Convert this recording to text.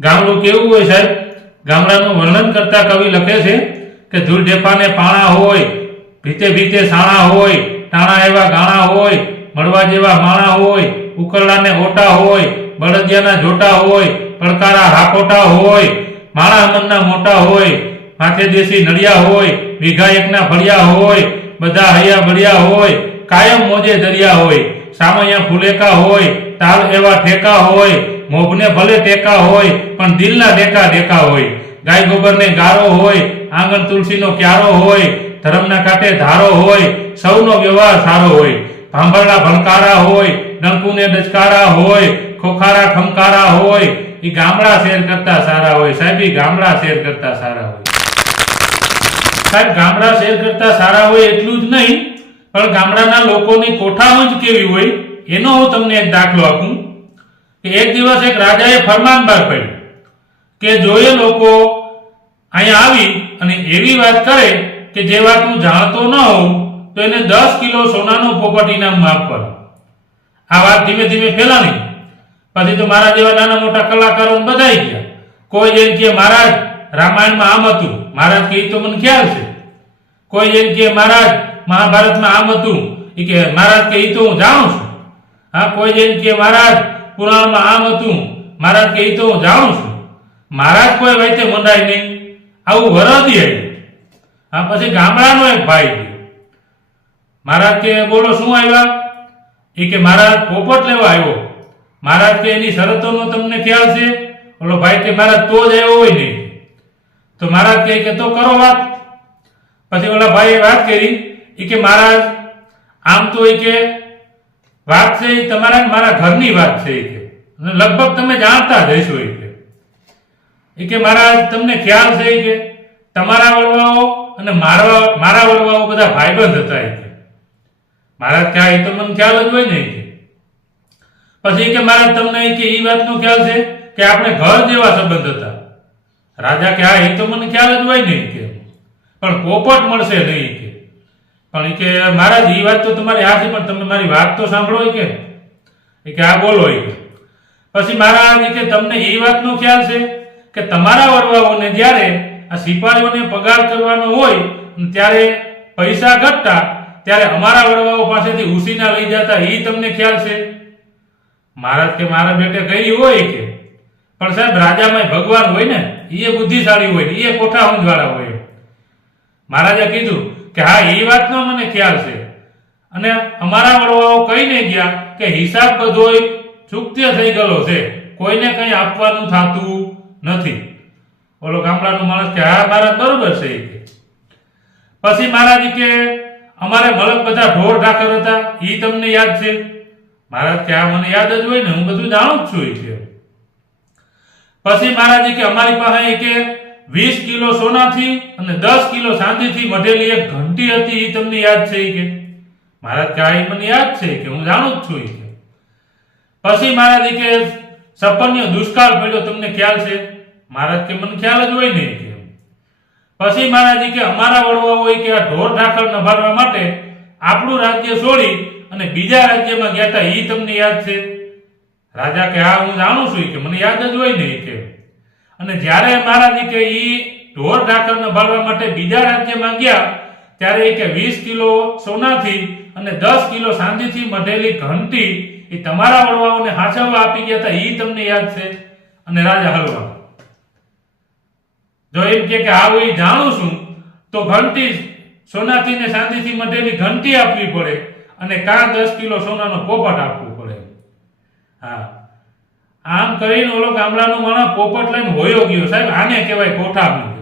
ગામડું કેવું હોય સાહેબ? ગામડાનું વર્ણન કરતા કવિ લખે છે કે ધૂળ ઢેફાને પાણા હોય, ભીતે ભીતે સાણા હોય, ટાણા એવા ગાણા હોય, મળવા જેવા માણા હોય, ઉકરડાને ઓટા હોય, બળદિયાના જોટા હોય, પડકારા હાકોટા હોય, માણા મનના મોટા હોય, માથે દેશી નડિયા હોય, વીઘા એકના ભળિયા હોય, બધા હૈયા બળિયા હોય, કાયમ મોજે દરિયા હોય, સામૈયા ફુલેકા હોય, તાલ એવા ઠેકા હોય, મોભને ભલે ટેકા હોય પણ દિલના ટેકા ટેકા હોય, ગાય ગોબરને ગારો હોય, આંગણ તુલસીનો ક્યારો હોય, ધર્મના કાંઠે ધારો હોય, સૌનો વ્યવહાર સારો હોય, ભાંભરડા ભણકારા હોય, ડંકુને ડચકારા હોય, ખોખારા ખમકારા હોય, એ ગામડા શેર કરતા સારા હોય સાહેબ. એ ગામડા શેર કરતા સારા હોય સાહેબ. ગામડા શેર કરતા સારા હોય એટલું જ નહીં, પણ ગામડાના લોકોની કોઠામણ જ કેવી હોય એનો હું તમને એક દાખલો આપું કે એક દિવસ એક રાજાએ ફરમાન બહાર પાડ્યું કે જો એ લોકો અહીંયા આવી અને એવી વાત કરે કે જે વાત હું જાણતો ન હોઉં તો એને 10 કિલો સોનાનો પોપટ ઇનામ આપવાનો. આ વાત ધીમે ધીમે ફેલાણી. પછી તો મારા જેવા નાના મોટા કલાકારો બધાઈ ગયા. કોઈ જેમ કે મહારાજ રામાયણમાં આમ હતું, મહારાજ કે તો મને ખ્યાલ છે. કોઈ જેમ કે મહારાજ મહાભારતમાં આમ હતું, એ કે મહારાજ કે તો હું જાણું છું. હા, કોઈ જેમ કે મહારાજ પુરાણમાં આમ હતું, મહારાજ કે તો હું જાણું છું. મહારાજ કોઈ વાતે મંડાય નહીં, આવું વરદી આવ્યું. હા, પછી ગામડાનો એક ભાઈ મહારાજ કે બોલો શું આવ્યા? એ કે મહારાજ પોપટ લેવા આવ્યો. મહારાજ કે એની શરતોનો તમને ખ્યાલ છે? ઓલો ભાઈ કે મહારાજ તો જ આવ્યો હોય નહીં. તો મહારાજ કે તો કરો વાત. પછી ઓલા ભાઈએ વાત કરી. એ કે મહારાજ આમ તો એ કે વાત છે એ તમારા મારા ઘરની વાત છે. એ કે લગભગ તમે જાણતા જ હશો. એ કે મહારાજ તમને ખ્યાલ છે કે તમારા વડવાઓ અને મારા વડવાઓ બધા ભાઈબંધ હતા. એ કે મહારાજ ક્યાં એ તો મને ખ્યાલ જ હોય ને. પછી કે મહારાજ તમને કે એ વાતનો ખ્યાલ છે કે આપણે ઘર જેવા સંબંધ હતા. રાજા કે હા એ તો મને ખ્યાલ જ હોય નહીં કે પણ પોપટ મળશે નહીં કે. પણ કે મહારાજ એ વાત તો તમારી આ છે પણ તમે મારી વાત તો સાંભળો કે આ બોલો. પછી મહારાજ કે તમને એ વાતનો ખ્યાલ છે કે તમારા વડવાઓને જ્યારે આ સિપાહીઓને પગાર કરવાનો હોય ત્યારે પૈસા ઘટતા ત્યારે અમારા વડવાઓ પાસેથી ઉસીના લઈ જતા, એ તમને ખ્યાલ છે? મહારાજ કે મારા બેટે કહી હોય કે પણ સાહેબ રાજામાં ભગવાન હોય ને, એ બુદ્ધિશાળી હોય ને, એ કોઠા ઊંધવાળા હોય. મહારાજે કીધું કે હા એ વાતનો મને ખ્યાલ છે અને અમારા વડવાઓ કહીને ગયા કે હિસાબ બધોય ચૂકતે થઈ ગયેલો છે, કોઈને કંઈ આપવાનું થતું નથી. ઓલો ગામડાનો માણસ કે હા મહારાજ બરોબર છે. પછી મહારાજ કે અમારે મળક બધા ઢોર ઢાકર હતા, એ તમને યાદ છે? મહારાજ કે આ મને યાદ જ હોય ને, હું બધું જાણું જ છું. પછી મહારાજ કે અમારી પાસે કે 20 કિલો સોનાથી અને 10 કિલો ચાંદીથી મઢેલી એક ઘંટી હતી, એ તમને યાદ છે? કે મહારાજ કે આ મને યાદ છે કે હું જાણું જ છું. પછી મહારાજ કે સપન્યો દુષ્કાળ પડ્યો, તમને ખ્યાલ છે? મહારાજ કે મને ખ્યાલ જ હોય નહીં. પછી મહારાજ કે અમારા વડવાઓ કે આ ઢોર ઢાકર નભારવા માટે આપણું રાજ્ય છોડી અને બીજા રાજ્યમાં ગયા હતા, એ તમને યાદ છે? રાજા કે હા હું જાણું છું કે મને યાદ જ હોય નહીં કે. અને જ્યારે મહારાજ કે એ ઢોર ઢાકર નભારવા માટે બીજા રાજ્યમાં ગયા ત્યારે કે 20 કિલો સોનાથી અને 10 કિલો ચાંદીથી મઢેલી ઘંટી એ તમારા વડવાઓને હાચવવા આપી ગયા હતા, એ તમને યાદ છે? અને રાજા હલવા. જો એમ કે આવું એ જાણું છું તો ઘંટી સોનાથી ને ચાંદીથી મઢેલી ઘંટી આપવી પડે અને કાં 10 કિલો સોનાનો પોપટ આપવું પડે. હા, આમ કરીને ઓલો ગામડાનો માણસ પોપટ લઈને હોયો ગયો. સાહેબ આને કહેવાય કોઠામણ.